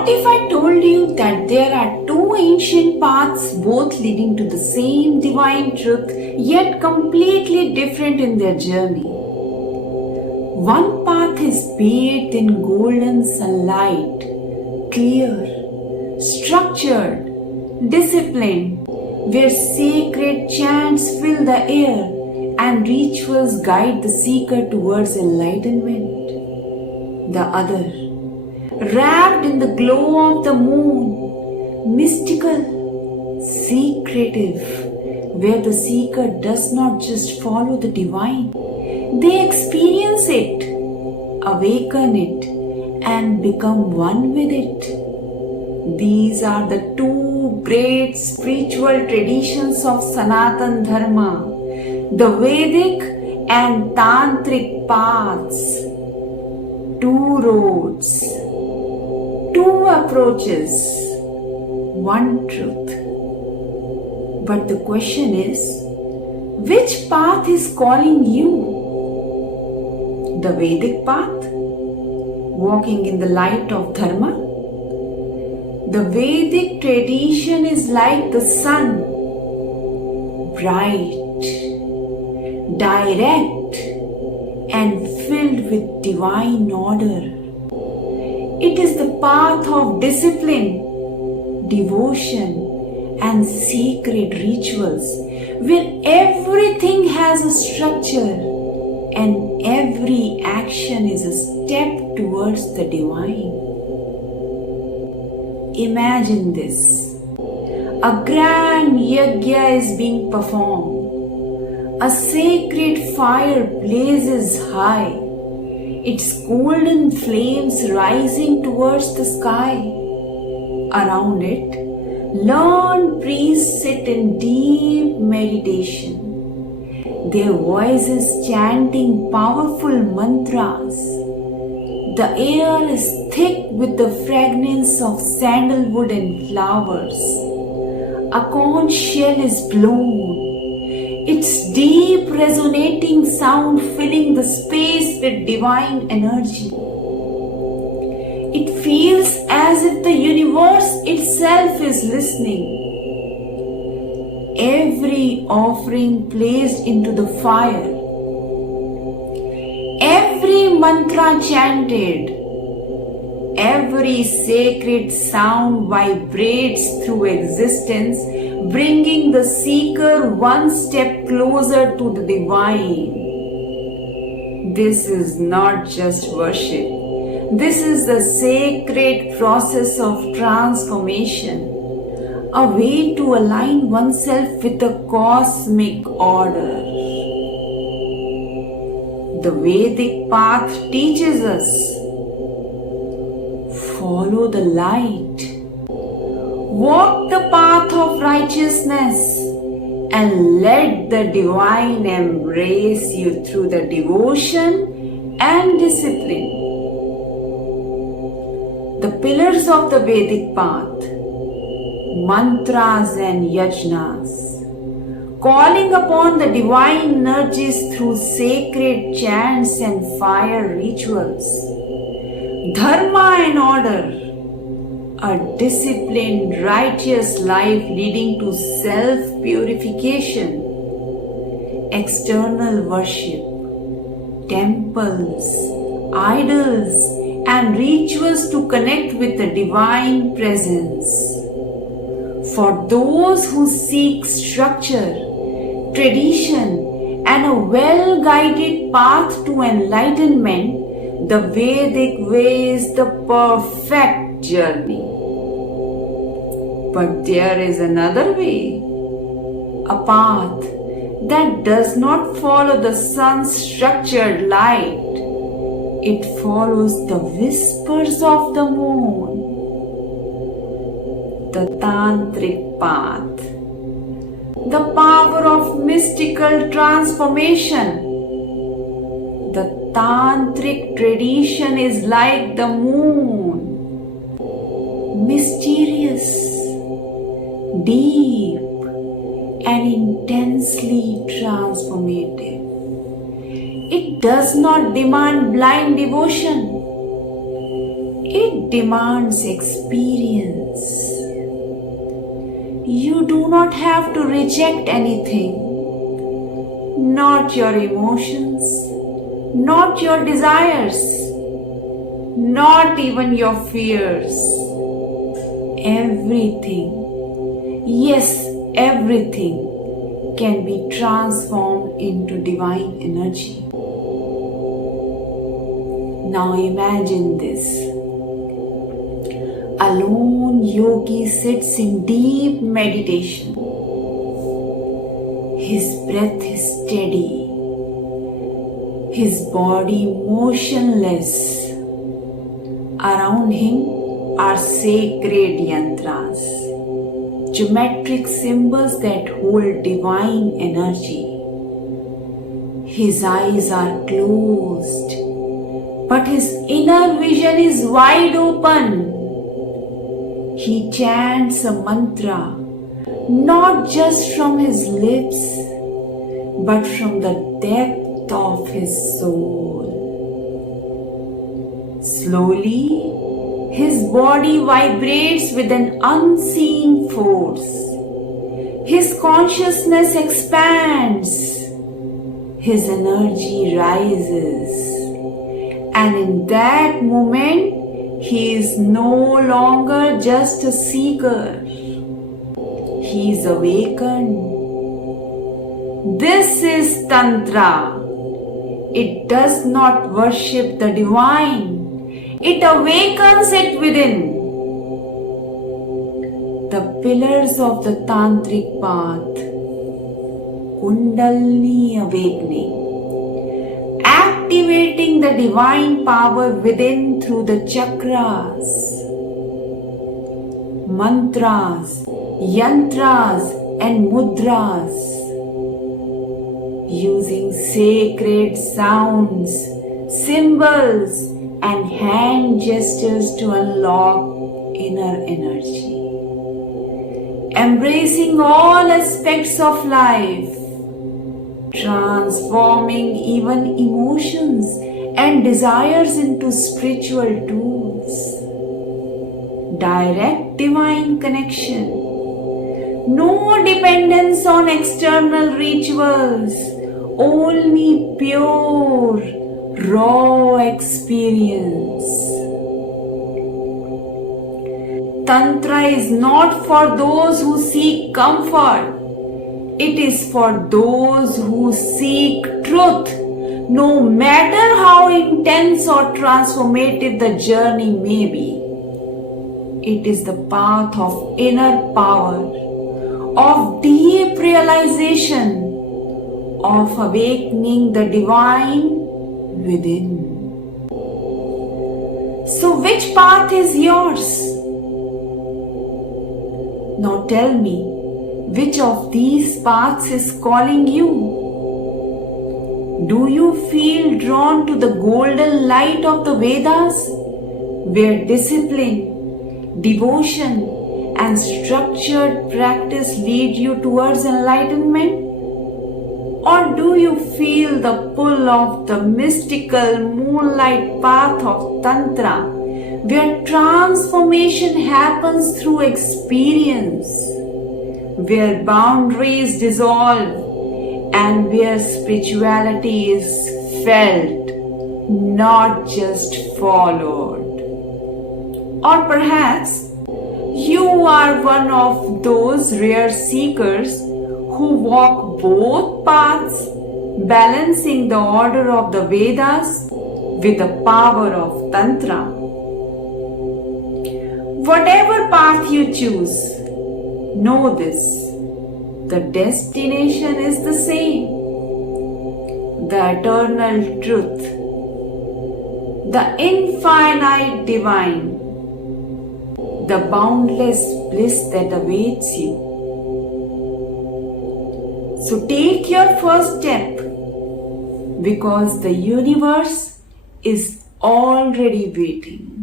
What if I told you that there are two ancient paths both leading to the same divine truth yet completely different in their journey? One path is bathed in golden sunlight, clear, structured, disciplined, where sacred chants fill the air and rituals guide the seeker towards enlightenment. The other, wrapped in the glow of the moon, mystical, secretive, where the seeker does not just follow the divine, they experience it, awaken it, and become one with it. These are the two great spiritual traditions of Sanatan Dharma, the Vedic and Tantric paths. Two roads, two approaches, one truth. But the question is, which path is calling you? The Vedic path, walking in the light of Dharma? The Vedic tradition is like the sun, bright, direct, and filled with divine order. It is the path of discipline, devotion, and sacred rituals where everything has a structure and every action is a step towards the divine. Imagine this. A grand yajna is being performed. A sacred fire blazes high, its golden flames rising towards the sky. Around it, learned priests sit in deep meditation, their voices chanting powerful mantras. The air is thick with the fragrance of sandalwood and flowers. A conch shell is blown, its deep resonating sound filling the space with divine energy. It feels as if the universe itself is listening. Every offering placed into the fire, every mantra chanted, every sacred sound vibrates through existence, bringing the seeker one step closer to the divine. This is not just worship. This is the sacred process of transformation, a way to align oneself with the cosmic order. The Vedic path teaches us, follow the light, walk the path of righteousness, and let the divine embrace you through the devotion and discipline. The pillars of the Vedic path, mantras and yajnas, calling upon the divine energies through sacred chants and fire rituals. Dharma and order, a disciplined, righteous life leading to self-purification. External worship, temples, idols, and rituals to connect with the divine presence. For those who seek structure, tradition, and a well-guided path to enlightenment, the Vedic way is the perfect journey. But there is another way, a path that does not follow the sun's structured light. It follows the whispers of the moon. The Tantric path, the power of mystical transformation. The Tantric tradition is like the moon, mysterious, deep, and intensely transformative. It does not demand blind devotion. It demands experience. You do not have to reject anything, not your emotions, not your desires, not even your fears. Everything, yes, everything can be transformed into divine energy. Now imagine this. A lone yogi sits in deep meditation. His breath is steady, his body motionless. Around him are sacred yantras, geometric symbols that hold divine energy. His eyes are closed, but his inner vision is wide open. He chants a mantra, not just from his lips, but from the depth of his soul. Slowly, his body vibrates with an unseen force. His consciousness expands. His energy rises. And in that moment, he is no longer just a seeker. He is awakened. This is Tantra. It does not worship the divine. It awakens it within. The pillars of the Tantric path. Kundalini awakening. Activating the divine power within through the chakras, mantras, yantras and mudras, using sacred sounds, symbols and hand gestures to unlock inner energy. Embracing all aspects of life, transforming even emotions and desires into spiritual tools. Direct divine connection. No dependence on external rituals. Only pure, raw experience. Tantra is not for those who seek comfort. It is for those who seek truth, no matter how intense or transformative the journey may be. It is the path of inner power, of deep realization, of awakening the divine within. So, which path is yours? Now tell me, which of these paths is calling you? Do you feel drawn to the golden light of the Vedas, where discipline, devotion, and structured practice lead you towards enlightenment? Or do you feel the pull of the mystical moonlight path of Tantra, where transformation happens through experience, where boundaries dissolve, and where spirituality is felt, not just followed? Or perhaps you are one of those rare seekers who walk both paths, balancing the order of the Vedas with the power of Tantra. Whatever path you choose, know this: the destination is the same. The eternal truth, the infinite divine, the boundless bliss that awaits you. So take your first step, because the universe is already waiting.